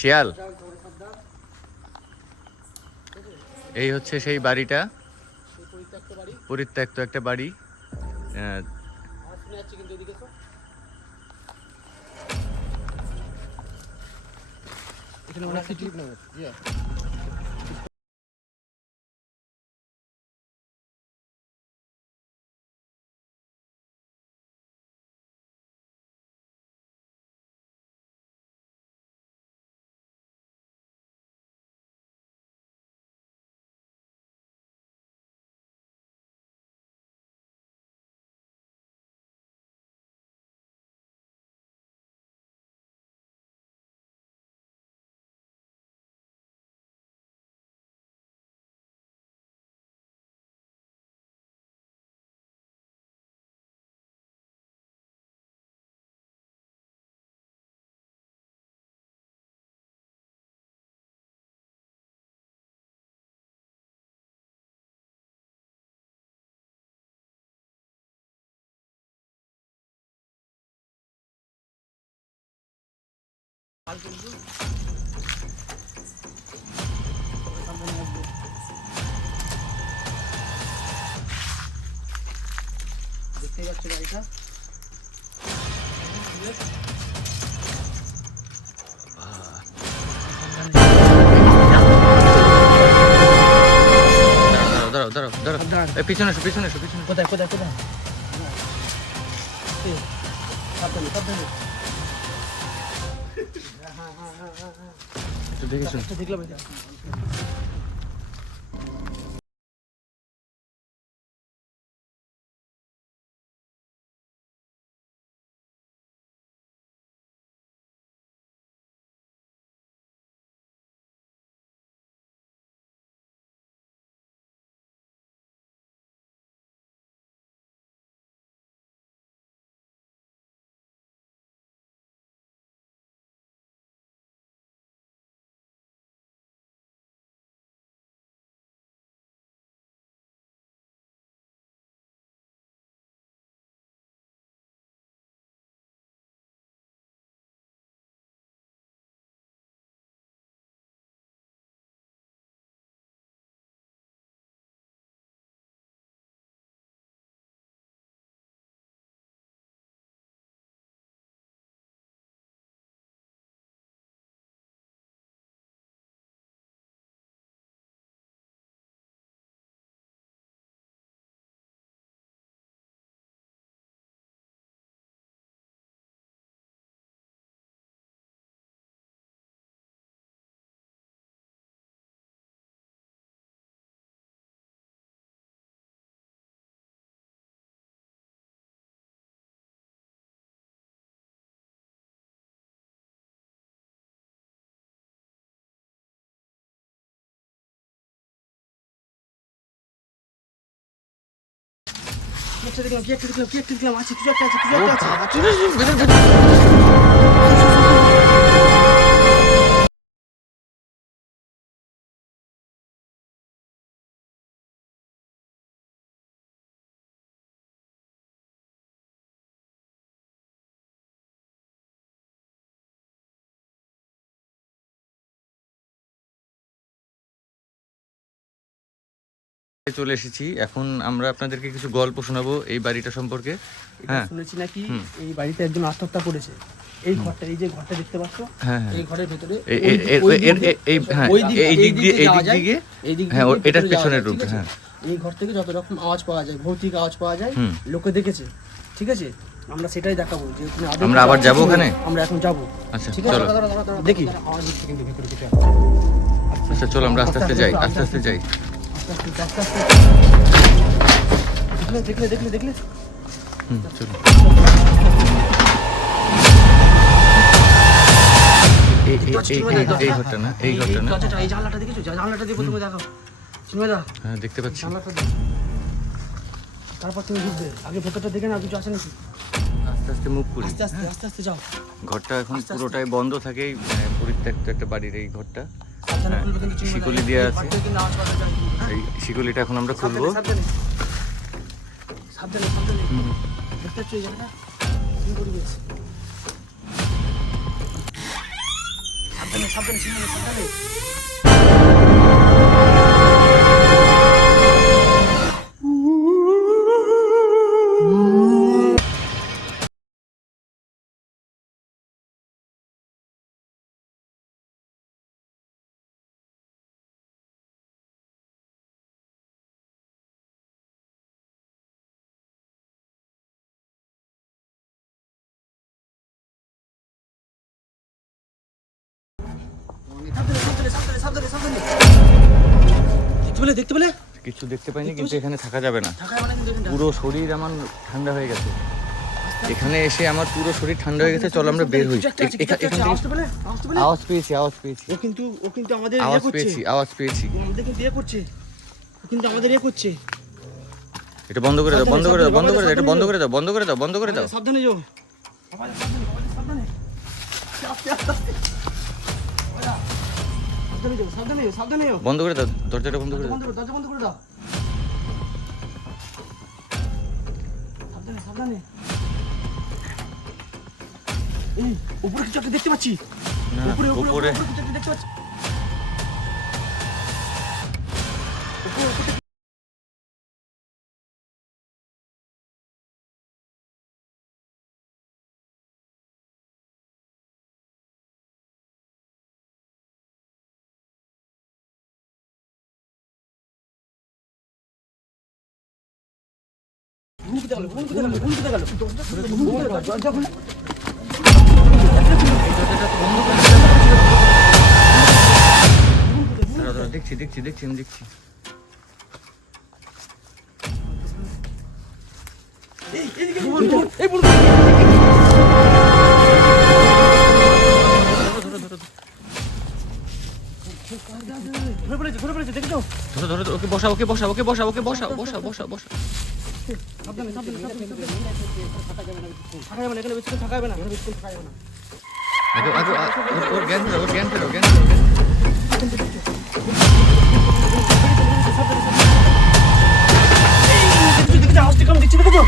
শিয়াল। এই হচ্ছে সেই বাড়িটা, পরিত্যক্ত একটা বাড়ি। দেখতে যাচ্ছে বাড়িটা। দাঁড়াও দাঁড়াও দাঁড়াও, পিছনে এসো, পিছনে এসো, পিছনে। কোথায় কোথায় কোথায়? সাবধানে সাবধানে। একটু দেখেছো? দেখলাম। দেখলাম কি একটা দেখলাম আছে, কিছু একটা আছে, কিছু একটা আছে। চলে এসেছি। এখন আমরা আপনাদেরকে কিছু গল্প শোনাবো এই বাড়িটা সম্পর্কে। হ্যাঁ, শুনেছি নাকি এই বাড়িতে একজন আত্মহত্যা করেছে। এই ঘরটা, এই যে ঘরটা দেখতে পাচ্ছ, এই ঘরের ভেতরে এই দিক দিয়ে হ্যাঁ, এটা পেছনের রুম। হ্যাঁ, এই ঘর থেকে যত রকম আওয়াজ পাওয়া যায়, ভৌতিক আওয়াজ পাওয়া যায়, লোকে দেখেছে। ঠিক আছে, আমরা সেটাই দেখাবো যে আমরা আবার যাবো ওখানে। আমরা এখন যাবো। আচ্ছা ঠিক আছে, দেখি। আচ্ছা চলো, আমরা আস্তে আস্তে যাই, আস্তে আস্তে যাই। দেখলে দেখলে দেখলে চলো। এই ঘরটা না, এই ঘরটা না, এই জানলাটা দেখেছো? জানলাটা দিয়ে প্রথমে দেখাও চিন্ময়দা। হ্যাঁ, দেখতে পাচ্ছি। জানলাটা দিয়ে তারপর তুমি ঢুকবে। আগে ভেতরটা দেখে না কিছু আছে নাকি। আস্তে আস্তে মুভ করি। আস্তে আস্তে আস্তে আস্তে যাও। ঘরটা এখন পুরোটাই বন্ধ থাকে, পরিত্যক্ত একটা বাড়ির এই ঘরটা। সাবধানে খুলবে কিন্তু চিন্ময়দা। শিকলি দেওয়া আছে, কিন্তু আওয়াজ পাওয়া যায়। এই শিকলিটা এখন আমরা খুলবো। সাবধানে সাবধানে সাবধানে। দেখতে পাচ্ছ এই জায়গাটা কি পরিবেশ? সাবধানে সাবধানে সাবধানে। সাবধানে সাবধানে সাবধানে। দেখতে পেলে দেখতে পেলে? কিছু দেখতে পাইনি, কিন্তু এখানে থাকা যাবে না। থাকা যাবে না কিন্তু এখানটা। পুরো শরীর আমার ঠান্ডা হয়ে গেছে, এখানে এসে আমার পুরো শরীর ঠান্ডা হয়ে গেছে। চলো আমরা বের হই। এখান থেকে আওয়াজ পেয়েছি, আওয়াজ পেয়েছি, ও কিন্তু আমাদের আওয়াজ ইয়ে করছে। পেয়েছি, আওয়াজ পেয়েছি। ও আমাদের কিন্তু ইয়ে করছে, ও কিন্তু আমাদের ইয়ে করছে। এটা বন্ধ করে দাও, বন্ধ করে দাও, বন্ধ করে দাও, এটা বন্ধ করে দাও, বন্ধ করে দাও, বন্ধ করে দাও। সাবধানে যাও, সাবধানে সাবধানে আস্তে আস্তে আস্তে। সাবধানে যাও, সাবধানে যাও, সাবধানে যাও। বন্ধ করে দাও, দরজাটা বন্ধ করে দাও। দরজা বন্ধ করে দাও। সাবধানে সাবধানে। এই উপরে কিছু একটা দেখতে পাচ্ছি। না, উপরে উপরে উপরে উপরে কিছু একটা দেখতে পাচ্ছি। ঘুম কোথায় গেল? ঘুম কোথায় গেল? ঘুম কোথায় গেল? দরজা খুলে। দাঁড়াও, দাঁড়াও, দেখছি দেখছি দেখছি, আমি দেখছি। এই বড় ধরে পড়েছে দেখো। ধরো ধরো ধরো, ওকে বসা, ওকে বসা, ওকে বসা, ওকে বসা, বসা বসা বসা। সাবধানে সাবধানে সাবধানে থাকা যাবে না, এখানে বেশিক্ষণ থাকা যাবে না, এখানে বেশিক্ষণ থাকা যাবে না। আগে আগে ওর জ্ঞান ফেরো, ওর জ্ঞান ফেরো, জ্ঞান ফেরো। দেখছো আওয়াজটা কেমন দিচ্ছে দেখো।